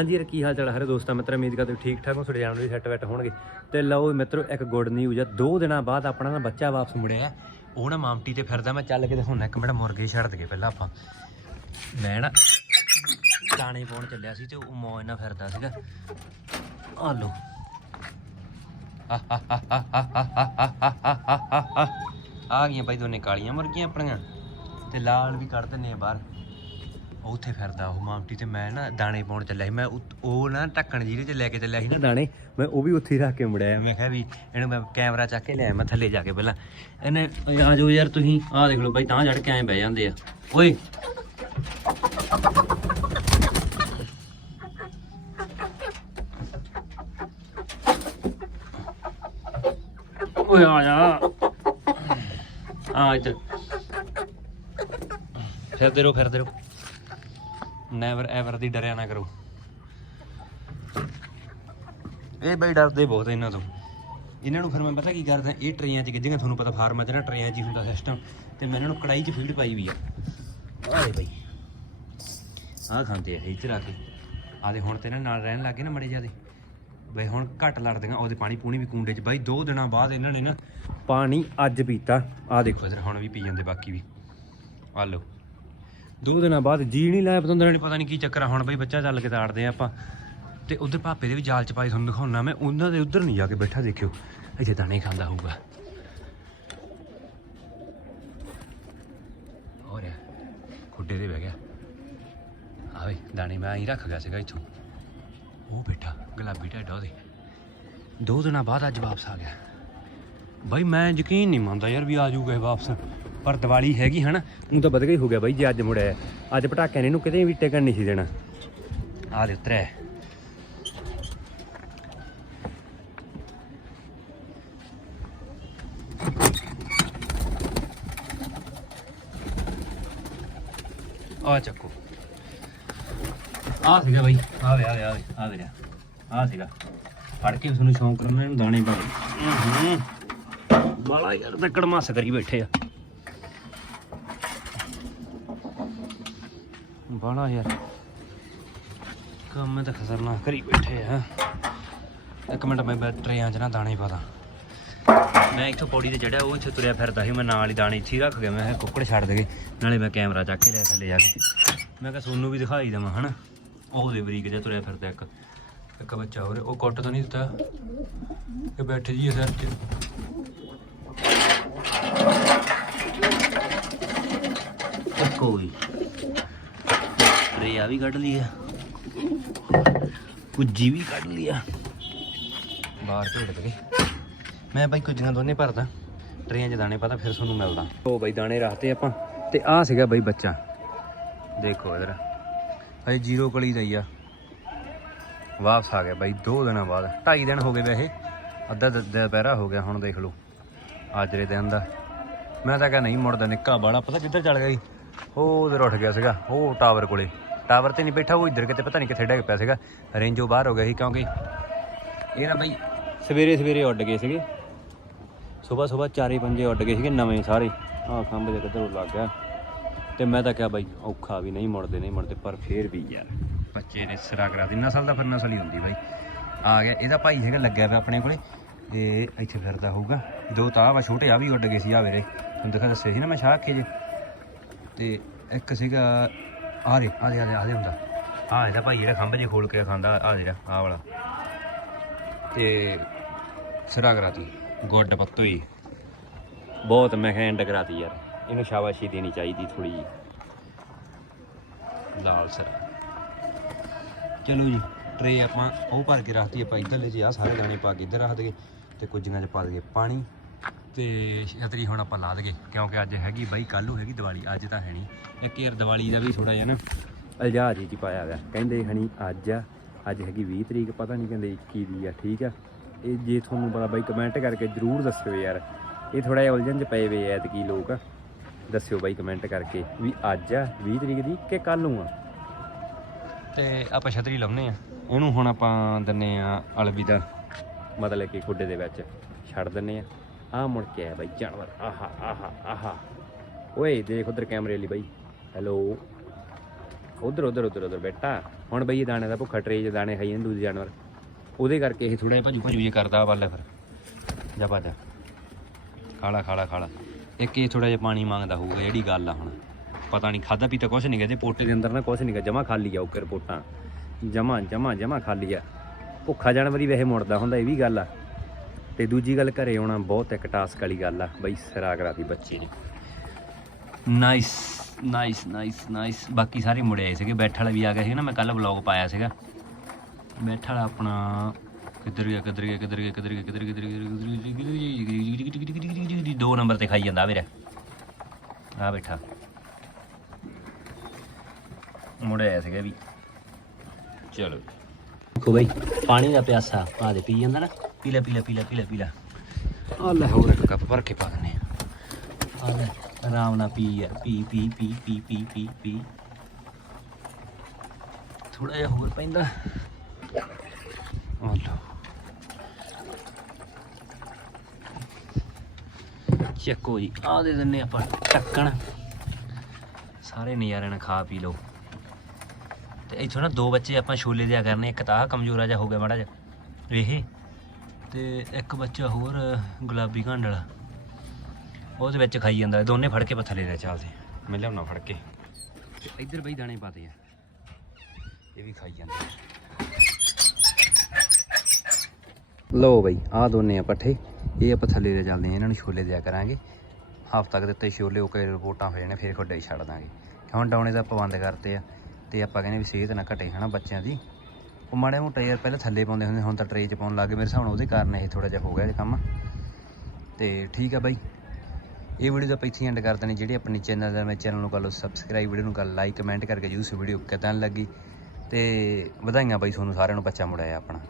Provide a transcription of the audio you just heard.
ਹਾਂਜੀ ਯਾਰ, ਕੀ ਹਾਲ ਚਾਲ ਹੈ ਦੋਸਤਾਂ, ਮਿੱਤਰਾਂ, ਉਮੀਦ ਕਰਦੇ ਠੀਕ ਠਾਕ ਹੋ, ਤੁਹਾਡੇ ਜਾਨਵਰ ਸੈੱਟ ਵੈਟ ਹੋਣਗੇ। ਤੇ ਲਓ ਮਿੱਤਰੋ, ਇੱਕ ਗੁੱਡ ਨਿਊਜ਼ ਆ। ਦੋ ਦਿਨਾਂ ਬਾਅਦ ਆਪਣਾ ਨਾ ਬੱਚਾ ਵਾਪਸ ਮੁੜਿਆ ਉਹ ਨਾ ਮਾਮਟੀ ਤੇ ਫਿਰਦਾ, ਮੈਂ ਚੱਲ ਕੇ ਦਿਖਾਉਣਾ ਇੱਕ ਮਿੰਟ ਮੁਰਗੇ ਛੱਡ ਦਈਏ ਪਹਿਲਾਂ ਆਪਾਂ। ਮੈਂ ਨਾ ਦਾਣੇ ਪਾਉਣ ਚੱਲਿਆ ਸੀ ਤੇ ਉਹ ਮੌਜ ਨਾਲ ਫਿਰਦਾ ਸੀਗਾ। ਆ ਲੋ ਆ ਗਈਆਂ ਬਾਈ ਦੋਨੇ ਕਾਲੀਆਂ ਮੁਰਗੀਆਂ ਆਪਣੀਆਂ। ਤੇ ਲਾਲ ਵੀ ਕੱਢ ਦਿੰਨੇ ਆ ਬਾਹਰ। ਉਹ ਉੱਥੇ ਫਿਰਦਾ ਉਹ ਮਾਮਟੀ ਤੇ ਮੈਂ ਨਾ ਦਾਣੇ ਪਾਉਣ ਚੱਲਿਆ ਸੀ। ਮੈਂ ਉਤ- ਉਹ ਨਾ ਢੱਕਣ ਜਿਹਦੇ ਚ ਲੈ ਕੇ ਚੱਲਿਆ ਸੀ ਨਾ। ਦਾਣੇ ਮੈਂ ਉਹ ਵੀ ਉੱਥੇ ਹੀ ਰੱਖ ਕੇ ਮੁੜਿਆ। ਮੈਂ ਕਿਹਾ ਵੀ ਇਹਨੂੰ ਮੈਂ ਕੈਮਰਾ ਚੱਕ ਕੇ ਲਿਆਇਆ ਮੈਂ ਥੱਲੇ ਜਾ ਕੇ ਪਹਿਲਾਂ। ਇਹਨੇ ਓਏ ਆ ਜਾਓ ਯਾਰ ਤੁਸੀਂ ਆਹ ਦੇਖ ਲਓ ਬਾਈ ਤਾਂ ਚੜ ਕੇ ਐਂ ਬਹਿ ਜਾਂਦੇ ਆ। ਓਏ। ਓਏ ਆ ਜਾ। ਆ ਇੱਧਰ। ਫਿਰਦੇ ਰਹੋ ਫਿਰਦੇ ਰਹੋ। ਨੈਵਰ ਐਵਰ ਦੀ ਡਰਿਆ ਨਾ ਕਰੋ। ਇਹ ਬਈ ਡਰਦੇ ਬਹੁਤ ਆ ਇਹਨਾਂ ਤੋਂ। ਇਹਨਾਂ ਨੂੰ ਫਿਰ ਮੈਂ ਪਤਾ ਕੀ ਕਰਦਾ ਇਹ ਟਰੇਆਂ 'ਚ ਗਿੱਧੀਆਂ ਤੁਹਾਨੂੰ ਪਤਾ ਫਾਰਮਾਂ 'ਚ ਨਾ ਟਰੇਆਂ 'ਚ ਹੀ ਹੁੰਦਾ ਸਿਸਟਮ ਤੇ ਮੈਂ ਇਹਨਾਂ ਨੂੰ ਕੜਾਈ 'ਚ ਫੀਡ ਪਾਈ ਵੀ ਆ। ਆਏ ਬਈ। ਆਹ ਖਾਂਦੇ ਆ ਇੱਧਰ ਆ ਕੇ। ਆਦੇ ਹੁਣ ਤੇ ਇਹਨਾਂ ਨਾਲ ਰਹਿਣ ਲੱਗੇ ਨਾ ਮੜੇ ਜਿਆਦੇ ਬਈ ਹੁਣ ਘੱਟ ਲੜਦੀਆਂ ਉਹਦੇ ਪਾਣੀ ਪੂਣੀ ਵੀ ਕੁੰਡੇ 'ਚ। ਬਾਈ ਦੋ ਦਿਨਾਂ ਬਾਅਦ ਇਹਨਾਂ ਨੇ ਨਾ ਪਾਣੀ ਅੱਜ ਪੀਤਾ। ਆਹ ਦੇਖੋ। ਇਧਰ ਹੁਣ ਵੀ ਪੀ ਜਾਂਦੇ ਬਾਕੀ ਵੀ। ਆ ਲਓ। ਦੋ ਦਿਨਾਂ ਬਾਅਦ ਜੀ ਨਹੀਂ ਲਾਇਆ ਪਤੰਦਰ ਨਹੀਂ ਪਤਾ ਨਹੀਂ ਕੀ ਚੱਕਰ ਆ। ਹੁਣ ਬਈ ਬੱਚਾ ਚੱਲ ਕੇ ਤਾੜਦੇ ਆ ਆਪਾਂ। ਤੇ ਉਧਰ ਭਾਪੇ ਦੇ ਵੀ ਜਾਲ ਚ ਪਾਈ ਤੁਹਾਨੂੰ ਦਿਖਾਉਣਾ ਮੈਂ। ਉਹਨਾਂ ਦੇ ਉਧਰ ਨਹੀਂ ਜਾ ਕੇ ਬੈਠਾ, ਦੇਖਿਓ। ਇੱਥੇ ਦਾਣੇ ਖਾਂਦਾ ਹੋਊਗਾ। ਹੋਰ ਖੁੱਡੇ ਤੇ ਬਹਿ ਗਿਆ। ਆਵੇ ਦਾਣੇ ਮੈਂ ਹੀ ਰੱਖ ਗਿਆ ਸੀਗਾ ਇੱਥੋਂ। ਉਹ ਬੈਠਾ, ਗੁਲਾਬੀ ਢੱਡਾ ਉਹਦੇ। ਦੋ ਦਿਨਾਂ ਬਾਅਦ ਅੱਜ ਵਾਪਸ ਆ ਗਿਆ। ਬਾਈ ਮੈਂ ਯਕੀਨ ਨਹੀਂ ਮੰਨਦਾ ਯਾਰ ਵੀ ਆ ਜਾਊਗਾ ਵਾਪਸ। ਪਰ ਦੀਵਾਲੀ ਹੈਗੀ ਹਨਾ? ਨੂੰ ਤਾਂ ਬਦਗਾ ਹੀ ਹੋ ਗਿਆ ਬਾਈ ਜੇ ਅੱਜ ਮੁੜਿਆ। ਅੱਜ ਪਟਾਕਿਆਂ ਨੇ ਇਹਨੂੰ ਕਿਤੇ ਵੀ ਟਿਕਣ ਨਹੀਂ ਸੀ ਦੇਣਾ। ਆ ਦੇ ਉਤਰਿਆ। ਆ ਚੱਕੋ। ਆ ਸੀਗਾ ਬਾਈ। ਆ ਵੇ ਆ ਵੇ ਆ ਵੇ ਆ ਵੇ। ਆ ਸੀਗਾ। ਫੜ ਕੇ ਤੁਹਾਨੂੰ ਸ਼ੌਂਕ ਕਰਨਾ ਇਹਨੂੰ ਦਾਣੇ ਪਾ ਦੇ ਬਾਲਾ ਯਾਰ ਤੱਕੜ ਮੱਸ ਕਰੀ ਬੈਠੇ ਆ। ਬਾਲਾ ਯਾਰ। ਕੰਮ ਤਾਂ ਖਤਰਨਾਕ ਕਰੀ ਬੈਠੇ ਆ। ਇੱਕ ਮਿੰਟ ਮੈਂ ਬੈਟਰੀਆਂ 'ਚ ਨਾ ਦਾਣੇ ਪਾ ਮੈਂ ਇੱਥੋਂ ਪੌੜੀ ਤੇ ਚੜਿਆ, ਉਹ ਇੱਥੇ ਤੁਰਿਆ ਫਿਰਦਾ ਸੀ। ਮੈਂ ਨਾਲ ਹੀ ਦਾਣੇ ਇੱਥੇ ਹੀ ਰੱਖ ਗਿਆ। ਮੈਂ ਕਿਹਾ ਕੁੱਕੜ ਛੱਡ ਦੇਗੇ ਨਾਲੇ ਮੈਂ ਕੈਮਰਾ ਚੱਕ ਕੇ ਲੈ ਥੱਲੇ ਜਾ ਕੇ। ਮੈਂ ਕਿਹਾ ਸੋਨੂੰ ਵੀ ਦਿਖਾਈ ਦੇਵਾਂ, ਹਨਾ? ਉਹ ਦੇ ਬਰੀਕ ਜਿਹਾ ਤੁਰਿਆ ਫਿਰਦਾ ਇੱਕ। ਇੱਕ ਬੱਚਾ ਹੋਰ, ਉਹ ਕੁੱਟ ਤਾਂ ਨਹੀਂ ਦਿੱਤਾ। ਕਿ ਬੈਠੇ ਜੀ ਸਿਰ 'ਚ ਕੋਈ ਰਿਆ ਵੀ ਕੱਢ ਲਿਆ ਕੁੱਜੀ ਵੀ ਕੱਢ ਲਿਆ ਬਾਹਰ ਭੇਡ ਦਗੇ ਮੈਂ ਬਾਈ ਕੁੱਜੀਆਂ ਦੋਨੇ ਭਰਦਾ। ਟਰੇਆਂ 'ਚ ਦਾਣੇ ਪਤਾ ਫਿਰ ਤੁਹਾਨੂੰ ਮਿਲਦਾ। ਉਹ ਬਾਈ ਦਾਣੇ ਰੱਖਤੇ ਆਪਾਂ। ਤੇ ਆਹ ਸੀਗਾ ਬਾਈ ਬੱਚਾ। ਦੇਖੋ ਇਧਰ। ਹਜੇ ਜ਼ੀਰੋ ਕਲੀ ਦਾ ਹੀ ਆ। ਵਾਪਸ ਆ ਗਿਆ ਬਾਈ 2 ਦਿਨਾਂ ਬਾਅਦ। 2.5 ਦਿਨ ਹੋ ਗਏ ਵੈਸੇ। ਅੱਧਾ ਦ- ਦੁਪਹਿਰਾ ਹੋ ਗਿਆ ਹੁਣ ਦੇਖ ਲਓ। ਅੱਜ ਦੇ ਦਿਨ ਦਾ। ਮੈਂ ਤਾਂ ਕਿਹਾ ਨਹੀਂ ਮੁੜਦਾ ਨਿੱਕਾ ਬਾੜਾ। ਪਤਾ ਕਿੱਧਰ ਚੱਲ ਗਿਆ ਸੀ? ਉਹ ਉਧਰ ਉੱਠ ਗਿਆ ਸੀਗਾ ਉਹ ਟਾਵਰ ਕੋਲੇ। ਟਾਵਰ ਤੇ ਨਹੀਂ ਬੈਠਾ, ਉਹ ਇੱਧਰ ਕਿਤੇ ਪਤਾ ਨਹੀਂ ਕਿੱਥੇ ਡਿੱਗ ਪਿਆ ਸੀਗਾ। ਰੇਂਜੋ ਬਾਹਰ ਹੋ ਗਿਆ ਸੀ ਕਿਉਂਕਿ ਇਹ ਨਾ ਬਾਈ ਸਵੇਰੇ ਸਵੇਰੇ ਉੱਡ ਗਏ ਸੀਗੇ। ਸਵੇਰ ਸਵੇਰ ਚਾਰੇ ਪੰਜੇ ਉੱਡ ਗਏ ਸੀਗੇ ਨਵੇਂ ਸਾਰੇ। ਆਹ ਖੰਭ ਦੇ ਕਿੱਧਰੋਂ ਲੱਗ ਗਿਆ। ਤੇ ਮੈਂ ਤਾਂ ਕਿਹਾ ਬਾਈ ਔਖਾ ਵੀ ਨਹੀਂ ਮੁੜਦੇ ਨਹੀਂ ਮੁੜਦੇ, ਪਰ ਫੇਰ ਵੀ ਯਾਰ। ਬੱਚੇ ਨੇ ਸਿਰਾ ਕਰਾ ਦੀ ਨਸਲ ਦਾ ਫਿਰ ਨਸਲ ਹੀ ਹੁੰਦੀ ਬਾਈ। ਆ ਗਿਆ, ਇਹਦਾ ਭਾਈ ਹੈਗਾ, ਲੱਗਿਆ ਪਿਆ ਆਪਣੇ ਕੋਲੇ। ਤੇ ਇੱਥੇ ਫਿਰਦਾ ਹੋਊਗਾ। ਦੋ ਤਾਂ ਵਾ ਛੋਟੇ ਆ ਵੀ ਉੱਡ ਗਏ ਸੀ ਆ ਵੇਰੇ ਤੁਹਾਨੂੰ ਦਿਖਾ ਦੱਸੇ ਸੀ ਨਾ ਮੈਂ ਸ਼ਾਹ ਸ਼ਾਖੇ ਜੇ ਤੇ ਇੱਕ ਸੀਗਾ ਆ ਦੇ ਆ ਦੇ ਆ ਦੇ ਆ ਦੇ ਹੁੰਦਾ ਹਾਂ ਇਹਦਾ ਭਾਈ ਜਿਹੜਾ ਖੰਭ ਜੇ ਖੋਲ ਕੇ ਖਾਂਦਾ ਆ ਜਿਹੜਾ ਆ ਵਾਲਾ। ਤੇ ਸਿਰਾ ਕਰਾਤੀ ਗੁੱਡ ਪੱਤੋਈ ਬਹੁਤ ਮੈਂ ਕਿਹਾ ਐਂਡ ਕਰਾਤੀ ਯਾਰ ਇਹਨੂੰ ਸ਼ਾਬਾਸ਼ੀ ਦੇਣੀ ਚਾਹੀਦੀ ਥੋੜੀ ਜੀ ਲਾਲ ਸਿਰਾ। ਚਲੋ ਜੀ ਟਰੇ ਆਪਾਂ ਉਹ ਭਰ ਕੇ ਰੱਖਤੀ ਆਪਾਂ ਇੱਧਰਲੇ ਜੀ ਆ ਸਾਰੇ ਦਾਣੇ ਪਾ ਕੇ ਇੱਧਰ ਰੱਖ ਦਈਏ ਤੇ ਕੁਝੀਆਂ 'ਚ ਪਾ ਦਈਏ ਪਾਣੀ। ਤੇ ਛਤਰੀ ਹੁਣ ਆਪਾਂ ਲਾ ਦਈਏ, ਕਿਉਂਕਿ ਅੱਜ ਹੈਗੀ ਬਾਈ ਕੱਲ ਨੂੰ ਹੈਗੀ ਦੀਵਾਲੀ, ਅੱਜ ਤਾਂ ਹੈ ਨਹੀਂ। ਇੱਕ ਯਾਰ ਦੀਵਾਲੀ ਦਾ ਵੀ ਥੋੜਾ ਜਿਹਾ ਨਾ ਅਲਜਾ ਜੀ ਚ ਪਾਇਆ ਹੋਇਆ। ਕਹਿੰਦੇ ਹਣੀ ਅੱਜ ਆ, ਅੱਜ ਹੈਗੀ 20 ਤਰੀਕ, ਪਤਾ ਨਹੀਂ ਕਹਿੰਦੇ 21 ਦੀ ਆ, ਠੀਕ ਆ। ਇਹ ਜੇ ਤੁਹਾਨੂੰ ਪਤਾ ਬਾਈ ਕਮੈਂਟ ਕਰਕੇ ਜਰੂਰ ਦੱਸਿਓ ਯਾਰ। ਇਹ ਥੋੜਾ ਜਿਹਾ ਉਲਝਣ ਚ ਪਏ ਵੇ ਐਤਕੀ ਲੋਕ। ਦੱਸਿਓ ਬਾਈ ਕਮੈਂਟ ਕਰਕੇ ਵੀ ਅੱਜ ਆ 20 ਤਰੀਕ ਦੀ ਕਿ ਕੱਲ ਨੂੰ ਆ? ਤੇ ਆਪਾਂ ਛਤਰੀ ਲਾਉਨੇ ਆ ਇਹਨੂੰ ਹੁਣ ਆਪਾਂ ਦਿੰਨੇ ਆ ਅਲਵਿਦਾ, ਮਤਲਬ ਕਿ ਖੁੱਡੇ ਦੇ ਵਿੱਚ। ਛੱਡ ਦਿੰਨੇ ਆ ਆ ਮੁੜ ਕੇ ਆਇਆ ਬਾਈ ਜਾਨਵਰ ਆਹਾ ਆਹਾ ਆਹਾ ਓਏ ਦੇਖ ਉਧਰ ਕੈਮਰੇ ਲਈ ਬਾਈ ਹੈਲੋ ਉਧਰ ਉਧਰ ਉਧਰ ਉਧਰ ਬੇਟਾ ਹੁਣ ਬਈ ਇਹ ਦਾਣੇ ਦਾ ਭੁੱਖਾ ਟਰੇ 'ਚ ਦਾਣੇ ਖਾਈ ਜਾਂਦੇ ਦੂਜੇ ਜਾਨਵਰ ਉਹਦੇ ਕਰਕੇ ਇਹ ਥੋੜਾ ਜਿਹਾ ਭਜੂ ਭਜੂ ਜੇ ਕਰਦਾ ਵੱਲ ਫਿਰ ਜਾ ਭੱਜ ਖਾਲਾ ਖਾਲਾ ਖਾਲਾ ਇੱਕ ਇਹ ਥੋੜਾ ਜਿਹਾ ਪਾਣੀ ਮੰਗਦਾ ਹੋਊਗਾ ਜਿਹੜੀ ਗੱਲ ਆ ਹੁਣ ਪਤਾ ਨਹੀਂ ਖਾਦਾ ਪੀਤਾ ਕੁਛ ਨਹੀਂ ਗਿਆ ਤੇ ਪੋਟੇ ਦੇ ਅੰਦਰ ਨਾ ਕੁਛ ਨਹੀਂ ਗਿਆ ਜਮਾ ਖਾਲੀ ਆ ਉੱਕਰ ਰਿਪੋਰਟਾਂ ਜਮਾ ਜਮਾ ਜਮਾ ਖਾਲੀ ਆ ਭੁੱਖਾ ਜਾਨਵਰ ਹੀ ਵੈਸੇ ਮੁੜਦਾ ਹੁੰਦਾ ਇਹ ਵੀ ਗੱਲ ਆ ਤੇ ਦੂਜੀ ਗੱਲ ਘਰੇ ਆਉਣਾ ਬਹੁਤ ਇੱਕ ਟਾਸਕ ਵਾਲੀ ਗੱਲ ਆ ਬਈ ਸਿਰਾ ਕਰਾਤੀ ਬੱਚੇ ਨੇ ਨਾਈਸ ਨਾਈਸ ਨਾਈਸ ਨਾਈਸ ਬਾਕੀ ਸਾਰੇ ਮੁੜੇ ਆਏ ਸੀਗੇ ਬੈਠ ਵਾਲਾ ਵੀ ਆ ਗਿਆ ਸੀ ਨਾ ਮੈਂ ਕੱਲ ਵਲੌਗ ਪਾਇਆ ਸੀਗਾ ਬੈਠ ਵਾਲਾ ਆਪਣਾ ਕਿੱਧਰ ਗਿਆ ਕਿੱਧਰ ਗਿਆ ਕਿੱਧਰ ਗਿਆ ਕਿੱਧਰ ਗਿਆ ਕਿੱਧਰ ਗਿਆ ਕਿੱਧਰ ਗਿਆ ਦੋ ਨੰਬਰ ਤੇ ਖਾਈ ਜਾਂਦਾ ਵੀਰੇ ਆ ਬੈਠਾ ਮੁੜੇ ਆਇਆ ਸੀਗਾ ਵੀ ਚਲੋ ਦੇਖੋ ਬਈ ਪਾਣੀ ਦਾ ਪਿਆਸਾ ਆ ਦੇ ਪੀ ਜਾਂਦਾ ਨਾ ਪੀ ਲੈ ਪੀ ਲੈ ਪੀ ਲੈ ਪੀ ਲੈ ਪੀ ਲੈ। ਆ ਲੈ ਹੋਰ ਇੱਕ ਕੱਪ ਭਰ ਕੇ ਪਾ ਦਿੰਦੇ ਆ। ਆ ਲੈ ਆਰਾਮ ਨਾਲ ਪੀ ਯਾਰ ਪੀ ਪੀ ਪੀ ਪੀ ਪੀ ਪੀ ਪੀ। ਥੋੜਾ ਜਿਹਾ ਹੋਰ ਪੈਂਦਾ। ਆ ਲਓ। ਚੱਕੋ ਜੀ ਆ ਦੇ ਦਿੰਨੇ ਆਪਾਂ ਟੱਕਣ ਸਾਰੇ ਨਜ਼ਾਰੇ ਨਾਲ ਖਾ ਪੀ ਲਓ। ਤੇ ਇੱਥੋਂ ਨਾ ਦੋ ਬੱਚੇ ਆਪਾਂ ਛੋਲੇ ਦਿਆ ਕਰਨੇ ਇੱਕ ਤਾਂ ਆਹ ਕਮਜ਼ੋਰਾ ਜਿਹਾ ਹੋ ਗਿਆ ਮਾੜਾ ਜਿਹਾ। ਇਹ ਤੇ ਇੱਕ ਬੱਚਾ ਹੋਰ ਗੁਲਾਬੀ ਘੰਡ ਵਾਲਾ। ਉਹਦੇ ਵਿੱਚ ਖਾਈ ਜਾਂਦਾ ਦੋਨੇ ਫੜ ਕੇ ਪੱਥਲੇ ਦੇ ਚੱਲਦੇ ਮੈਂ ਲਿਆਉਣਾ ਫੜ ਕੇ। ਇੱਧਰ ਬਈ ਦਾਣੇ ਪਾਤੇ ਆ। ਇਹ ਵੀ ਖਾਈ ਜਾਂਦੇ। ਲੋ ਬਈ ਆ ਦੋਨੇ ਆ ਪੱਠੇ। ਇਹ ਆਪਾਂ ਥੱਲੇ ਦੇ ਚੱਲਦੇ ਆ ਇਹਨਾਂ ਨੂੰ ਛੋਲੇ ਦਿਆ ਕਰਾਂਗੇ। ਹਫ਼ਤਾ ਦਿੱਤੇ ਛੋਲੇ ਉਹ ਕਈ ਰਿਪੋਰਟਾਂ ਹੋ ਜਾਣੇ ਫਿਰ ਖੁੱਡੇ ਛੱਡ ਦਾਂਗੇ। ਹੁਣ ਡਾਉਣੇ ਦਾ ਪਾਬੰਦ ਕਰਤੇ ਆ। ਤੇ ਆਪਾਂ ਕਹਿੰਦੇ ਵੀ ਸਿਹਤ ਨਾ ਘਟੇ ਹਨਾ ਬੱਚਿਆਂ ਦੀ? ਉਹ ਮਾੜੇ ਮੋਟੇ ਯਾਰ ਪਹਿਲਾਂ ਥੱਲੇ ਪਾਉਂਦੇ ਹੁੰਦੇ, ਹੁਣ ਤਾਂ ਟਰੇ 'ਚ ਪਾਉਣ ਲੱਗੇ ਮੇਰੇ ਹਿਸਾਬ ਨਾਲ ਉਹਦੇ ਕਾਰਨ ਇਹ ਥੋੜਾ ਜਿਹਾ ਹੋ ਗਿਆ ਇਹ ਕੰਮ। ਤੇ ਠੀਕ ਆ ਬਾਈ। ਇਹ ਵੀਡੀਓ ਤਾਂ ਆਪਾਂ ਇੱਥੇ ਐਂਡ ਕਰ ਦੇਣੀ। ਜਿਹੜੇ ਆਪਣੀ ਚੈਨਲ ਦਾ ਮੈਂ ਚੈਨਲ ਨੂੰ ਕਰ ਲਓ ਸਬਸਕ੍ਰਾਈਬ ਵੀਡੀਓ ਨੂੰ ਕਰ ਲਾਈਕ ਕਮੈਂਟ ਕਰਕੇ ਜਰੂਰ ਵੀਡੀਓ ਕਿਦਾਂ ਲੱਗੀ। ਤੇ ਵਧਾਈਆਂ ਬਾਈ ਤੁਹਾਨੂੰ ਸਾਰਿਆਂ ਨੂੰ, ਬੱਚਾ ਮੁੜਾਇਆ ਆਪਣਾ।